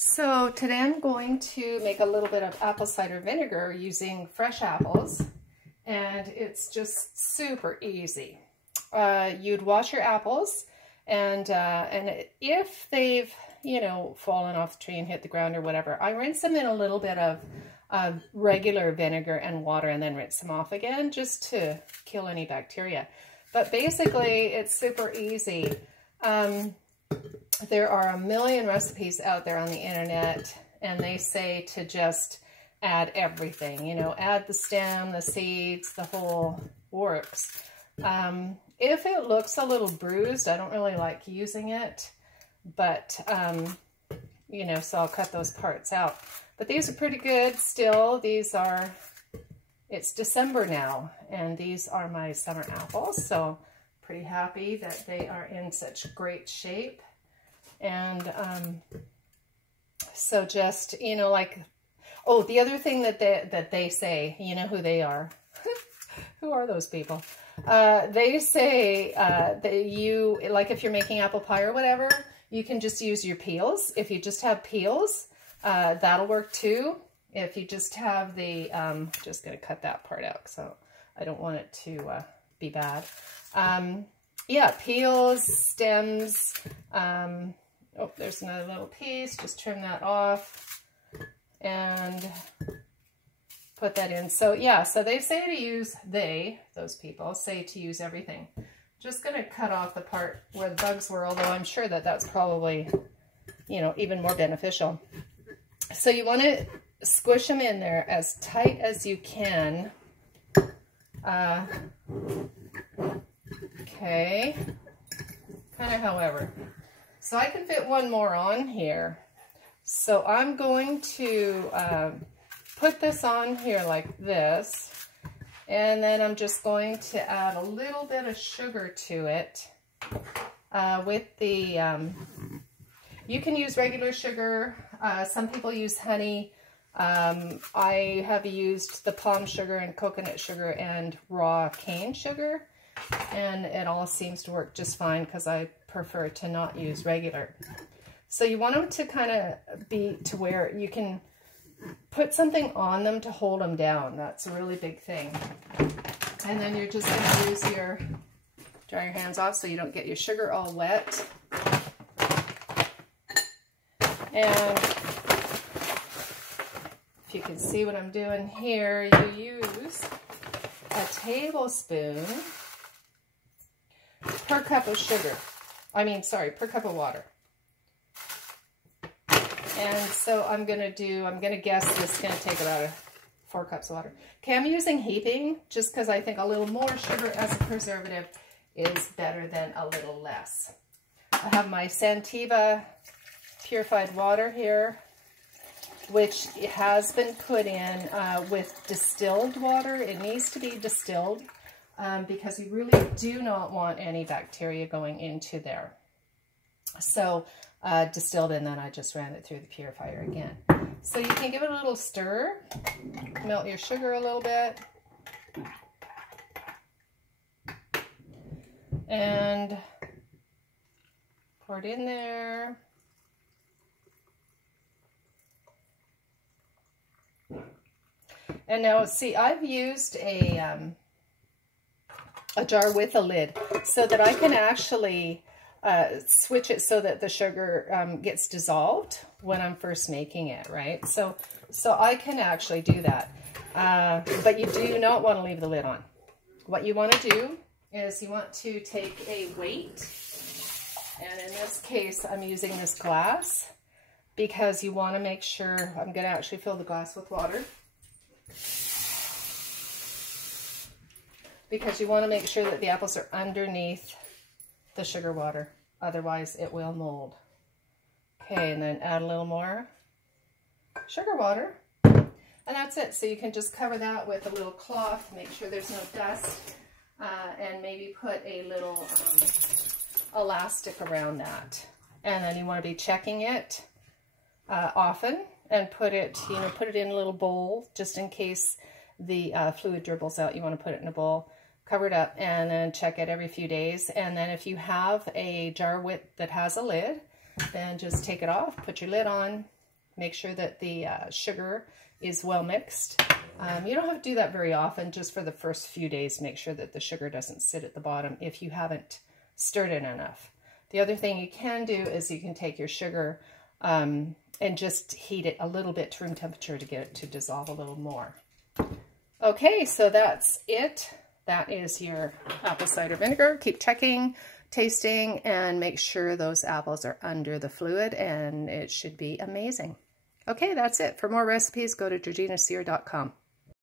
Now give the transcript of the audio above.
So today I'm going to make a little bit of apple cider vinegar using fresh apples, and it's just super easy. You'd wash your apples, and if they've, fallen off the tree and hit the ground or whatever, I rinse them in a little bit of regular vinegar and water and then rinse them off again just to kill any bacteria. But basically, it's super easy. There are a million recipes out there on the internet, and they say to just add everything, add the stem, the seeds, the whole works. If it looks a little bruised, I don't really like using it, but, so I'll cut those parts out. But these are pretty good still. It's December now, and these are my summer apples, so pretty happy that they are in such great shape. And so just, the other thing that they say, you know who they are. Who are those people? They say that if you're making apple pie or whatever, you can just use your peels. If you just have peels, that'll work too. If you just have the, just going to cut that part out, so I don't want it to be bad. Yeah, peels, stems, oh, there's another little piece. Just trim that off and put that in. So yeah, so they say to use, those people say to use everything. Just going to cut off the part where the bugs were, although I'm sure that that's probably, even more beneficial. So you want to squish them in there as tight as you can. Okay, kind of however. So I can fit one more on here. So I'm going to put this on here like this, and then I'm just going to add a little bit of sugar to it with the, you can use regular sugar. Some people use honey. I have used the palm sugar and coconut sugar and raw cane sugar, and it all seems to work just fine because I prefer to not use regular. So you want them to kind of be to where you can put something on them to hold them down. That's a really big thing. And then you're just going to use dry your hands off so you don't get your sugar all wet. And if you can see what I'm doing here, you use a tablespoon per cup of sugar. Per cup of water. And so I'm going to guess this is going to take about 4 cups of water. Okay, I'm using heaping just because I think a little more sugar as a preservative is better than a little less. I have my Santiva purified water here, which has been put in with distilled water. It needs to be distilled because you really do not want any bacteria going into there. So distilled, and then I just ran it through the purifier again. So you can give it a little stir, melt your sugar a little bit, and pour it in there. And now, see, I've used a jar with a lid so that I can actually switch it so that the sugar gets dissolved when I'm first making it, right? So I can actually do that. But you do not want to leave the lid on. What you want to do is you want to take a weight, and in this case, I'm using this glass because you want to make sure, I'm going to actually fill the glass with water. Because you want to make sure that the apples are underneath the sugar water. Otherwise, it will mold. Okay, and then add a little more sugar water. And that's it. So you can just cover that with a little cloth, make sure there's no dust, and maybe put a little elastic around that. And then you want to be checking it often, and put it in a little bowl just in case the fluid dribbles out. You want to put it in a bowl, cover it up, and then check it every few days. And then if you have a jar that has a lid, then just take it off, put your lid on, Make sure that the sugar is well mixed. You don't have to do that very often, just for the first few days. Make sure that the sugar doesn't sit at the bottom if you haven't stirred it enough. The other thing you can do is you can take your sugar and just heat it a little bit to room temperature to get it to dissolve a little more. Okay, so that's it. That is your apple cider vinegar. Keep checking, tasting, and make sure those apples are under the fluid, and it should be amazing. Okay, that's it. For more recipes, go to georginasear.com.